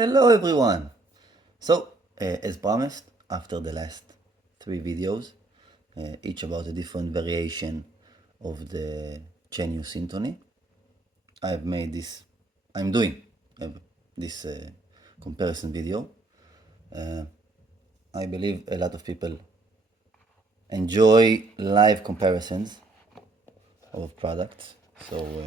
Hello everyone! So, as promised, after the last 3 videos, each about a different variation of the CHENYU SYNTONY, I'm doing this comparison video. I believe a lot of people enjoy live comparisons of products, so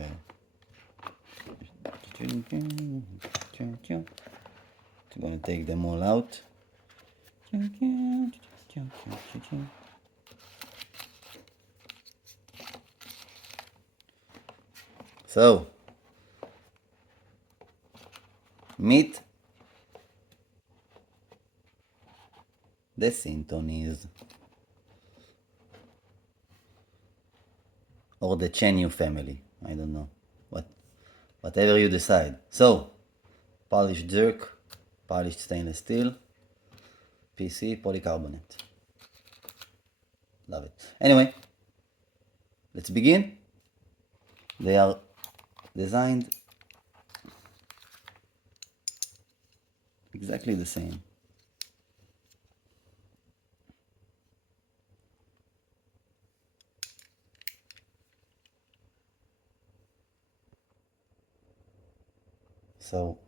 I'm gonna take them all out. So, meet the SYNTONYs, or the CHENYU family. I don't know, whatever you decide. So, polished Zirc, polished stainless steel, PC polycarbonate. Love it. Anyway, let's begin. They are designed exactly the same. So,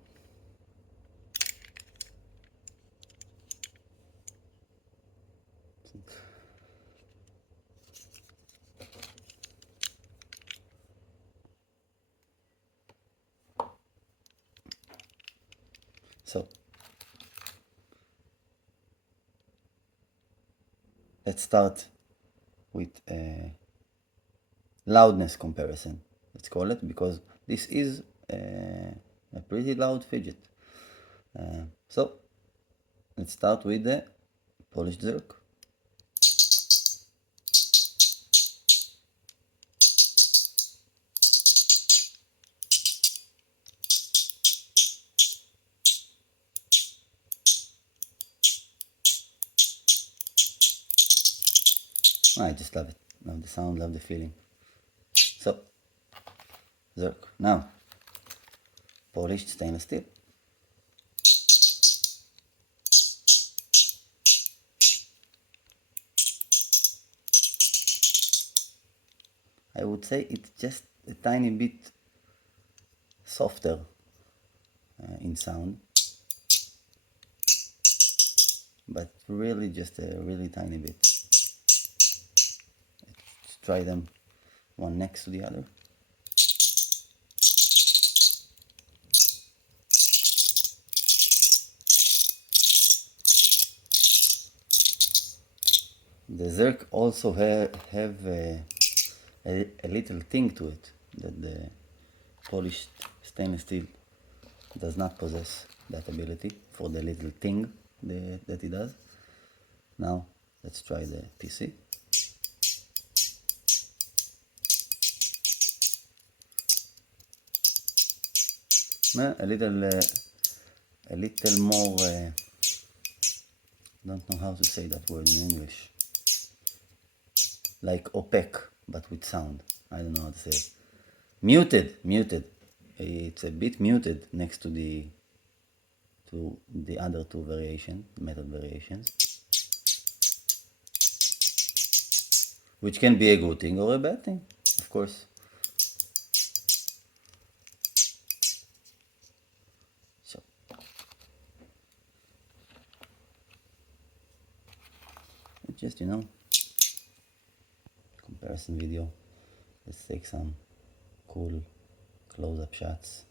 let's start with a loudness comparison, let's call it, because this is a pretty loud fidget. So, let's start with the polished Zirc. I just love it. Love the sound, love the feeling. So, Zirc. Now, polished stainless steel. I would say it's just a tiny bit softer in sound, but really just a really tiny bit. Let's try them one next to the other. The Zirc also have a little thing to it that the polished stainless steel does not possess that ability for the little thing that it does. Now let's try the PC. A little more, don't know how to say that word in English, like opaque but with sound. I don't know how to say it. Muted. It's a bit muted next to the other two method variations, which can be a good thing or a bad thing, of course. So, just, comparison video. Let's take some cool close-up shots.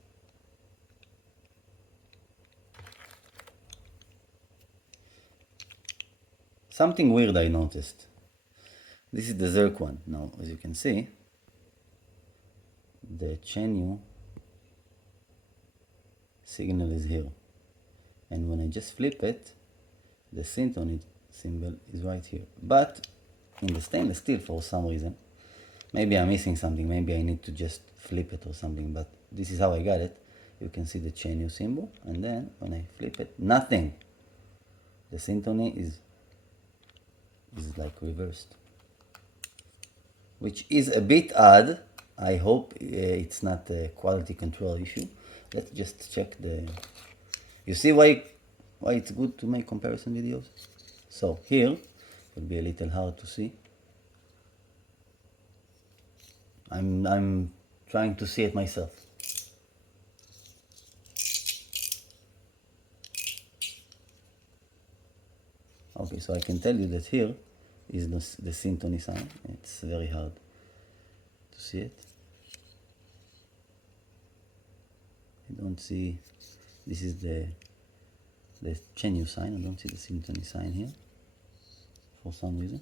Something weird I noticed. This is the Zirc one. Now, as you can see, the CHENYU signal is here. And when I just flip it, the SYNTONY symbol is right here. But in the stainless steel, for some reason, maybe I'm missing something, maybe I need to just flip it or something, but this is how I got it. You can see the CHENYU symbol, and then when I flip it, nothing. The SYNTONY is like reversed, which is a bit odd. I hope it's not a quality control issue. Let's just check the You see why it's good to make comparison videos? So here, it will be a little hard to see. I'm trying to see it myself. Okay, so I can tell you that here is the SYNTONY sign. It's very hard to see it. I don't see, this is the CHENYU sign. I don't see the SYNTONY sign here for some reason.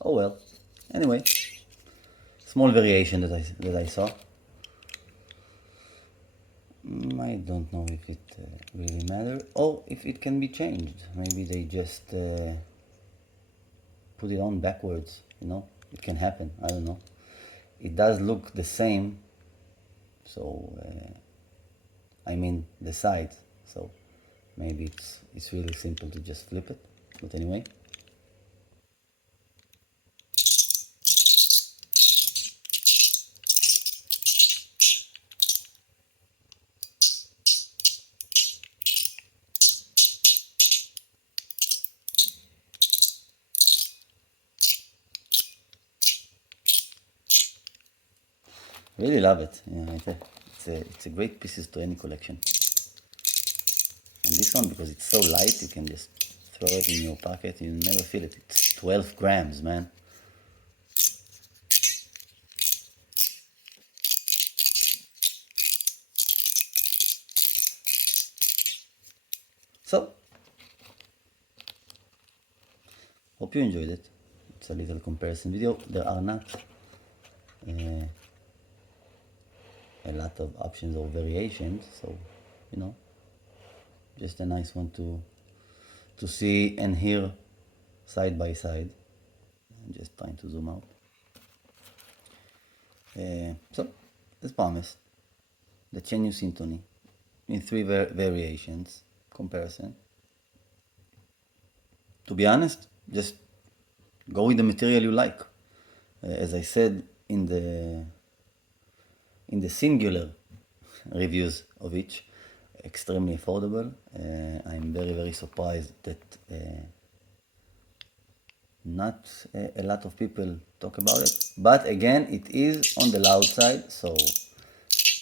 Oh well. Anyway, small variation that I saw. I don't know if it really matters or if it can be changed. Maybe they just put it on backwards, you know? It can happen, I don't know. It does look the same, so I mean the sides, so maybe it's really simple to just flip it, but anyway. Really love it. Yeah, it's a great pieces to any collection. And this one, because it's so light, you can just throw it in your pocket. You never feel it. It's 12 grams, man. So, hope you enjoyed it. It's a little comparison video. There are not a lot of options or variations, so you know, just a nice one to see and hear side by side. I'm just trying to zoom out. So, as promised, the CHENYU SYNTONY in three variations comparison. To be honest, just go with the material you like. As I said in the singular reviews of each, extremely affordable. I'm very surprised that not a lot of people talk about it, but again, it is on the loud side, so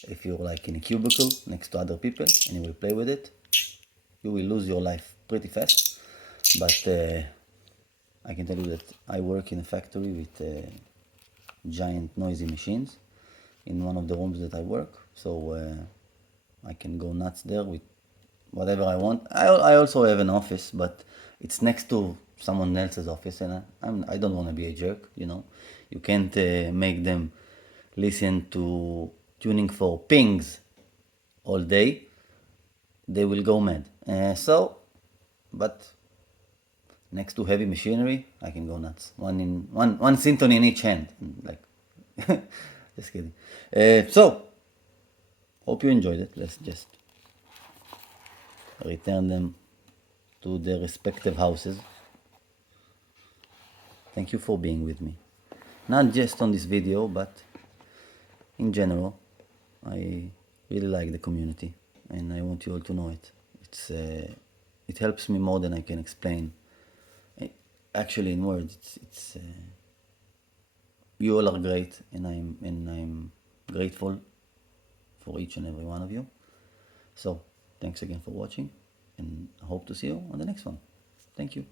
if you're like in a cubicle next to other people and you will play with it, you will lose your life pretty fast. But I can tell you that I work in a factory with giant noisy machines in one of the rooms that I work, so I can go nuts there with whatever I want. I also have an office, but it's next to someone else's office, and I don't want to be a jerk, you know. You can't make them listen to tuning for pings all day. They will go mad. But next to heavy machinery, I can go nuts. One SYNTONY in each hand, like just kidding. So hope you enjoyed it. Let's just return them to their respective houses. Thank you for being with me. Not just on this video, but in general. I really like the community and I want you all to know it. It helps me more than I can explain. Actually, in words, you all are great, and I'm grateful for each and every one of you. So, thanks again for watching, and I hope to see you on the next one. Thank you.